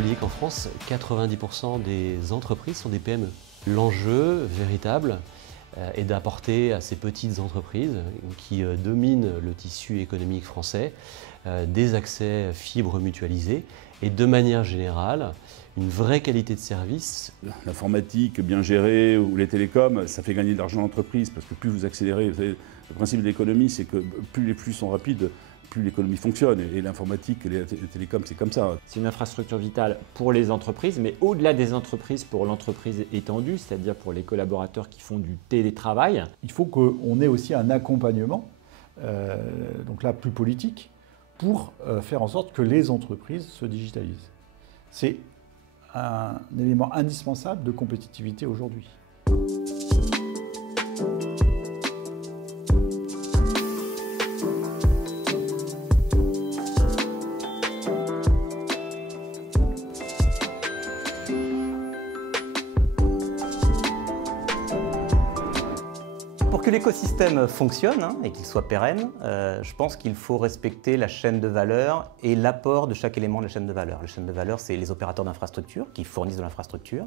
oublier qu'en France, 90% des entreprises sont des PME. L'enjeu véritable est d'apporter à ces petites entreprises qui dominent le tissu économique français des accès fibres mutualisés et de manière générale une vraie qualité de service. L'informatique bien gérée ou les télécoms, ça fait gagner de l'argent à l'entreprise parce que plus vous accélérez, vous savez, le principe de l'économie c'est que plus les flux sont rapides, plus l'économie fonctionne. Et l'informatique, les télécoms, c'est comme ça. C'est une infrastructure vitale pour les entreprises, mais au-delà des entreprises, pour l'entreprise étendue, c'est-à-dire pour les collaborateurs qui font du télétravail. Il faut qu'on ait aussi un accompagnement, donc là plus politique, pour faire en sorte que les entreprises se digitalisent. C'est un élément indispensable de compétitivité aujourd'hui. Pour que l'écosystème fonctionne et qu'il soit pérenne, je pense qu'il faut respecter la chaîne de valeur et l'apport de chaque élément de la chaîne de valeur. La chaîne de valeur, c'est les opérateurs d'infrastructure qui fournissent de l'infrastructure,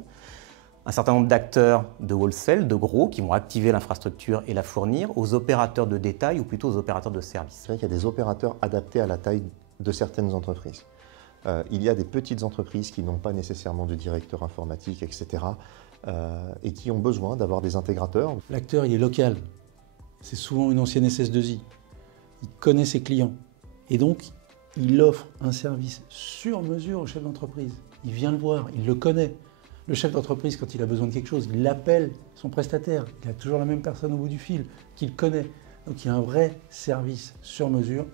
un certain nombre d'acteurs de wholesale, de gros, qui vont activer l'infrastructure et la fournir, aux opérateurs de détail ou plutôt aux opérateurs de service. C'est vrai qu'il y a des opérateurs adaptés à la taille de certaines entreprises. Il y a des petites entreprises qui n'ont pas nécessairement de directeur informatique, etc. Et qui ont besoin d'avoir des intégrateurs. L'acteur, il est local. C'est souvent une ancienne SS2I. Il connaît ses clients. Et donc, il offre un service sur mesure au chef d'entreprise. Il vient le voir, il le connaît. Le chef d'entreprise, quand il a besoin de quelque chose, il appelle son prestataire. Il a toujours la même personne au bout du fil, qu'il connaît. Donc, il y a un vrai service sur mesure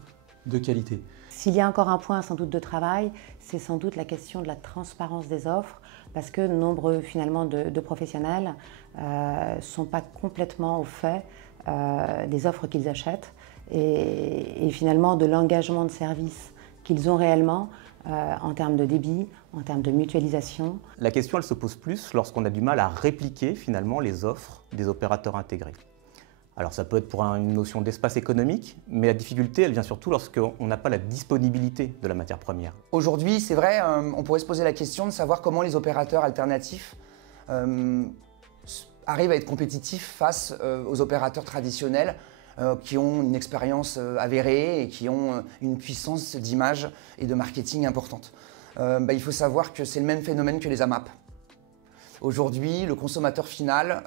de qualité. S'il y a encore un point sans doute de travail, c'est sans doute la question de la transparence des offres, parce que nombreux finalement de professionnels ne sont pas complètement au fait des offres qu'ils achètent et finalement de l'engagement de service qu'ils ont réellement en termes de débit, en termes de mutualisation. La question, elle se pose plus lorsqu'on a du mal à répliquer finalement les offres des opérateurs intégrés. Alors ça peut être pour une notion d'espace économique, mais la difficulté, elle vient surtout lorsqu'on n'a pas la disponibilité de la matière première. Aujourd'hui, c'est vrai, on pourrait se poser la question de savoir comment les opérateurs alternatifs arrivent à être compétitifs face aux opérateurs traditionnels qui ont une expérience avérée et qui ont une puissance d'image et de marketing importante. Il faut savoir que c'est le même phénomène que les AMAP. Aujourd'hui, le consommateur final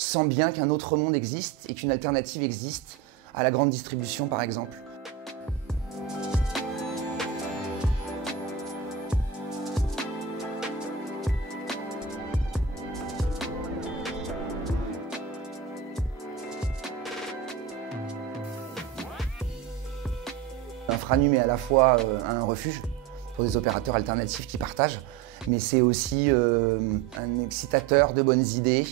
sent bien qu'un autre monde existe et qu'une alternative existe à la grande distribution par exemple. Infranum est à la fois un refuge pour des opérateurs alternatifs qui partagent, mais c'est aussi un excitateur de bonnes idées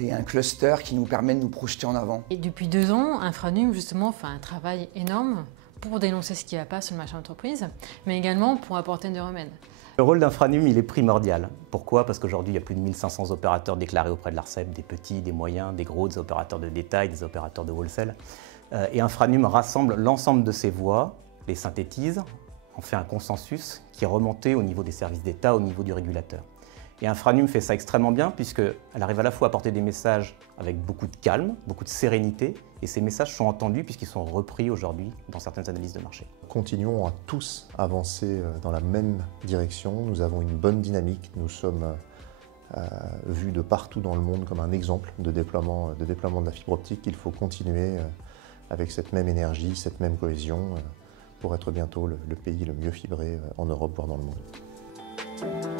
et un cluster qui nous permet de nous projeter en avant. Et depuis 2 ans, Infranum justement fait un travail énorme pour dénoncer ce qui ne va pas sur le marché d'entreprise, mais également pour apporter des remèdes. Le rôle d'Infranum, il est primordial. Pourquoi? Parce qu'aujourd'hui, il y a plus de 1500 opérateurs déclarés auprès de l'Arcep, des petits, des moyens, des gros, des opérateurs de détail, des opérateurs de wholesale. Et Infranum rassemble l'ensemble de ces voix, les synthétise, en fait un consensus qui est remonté au niveau des services d'État, au niveau du régulateur. Et Infranum fait ça extrêmement bien puisqu'elle arrive à la fois à apporter des messages avec beaucoup de calme, beaucoup de sérénité, et ces messages sont entendus puisqu'ils sont repris aujourd'hui dans certaines analyses de marché. Continuons à tous avancer dans la même direction. Nous avons une bonne dynamique. Nous sommes vus de partout dans le monde comme un exemple de déploiement de la fibre optique. Il faut continuer avec cette même énergie, cette même cohésion pour être bientôt le pays le mieux fibré en Europe, voire dans le monde.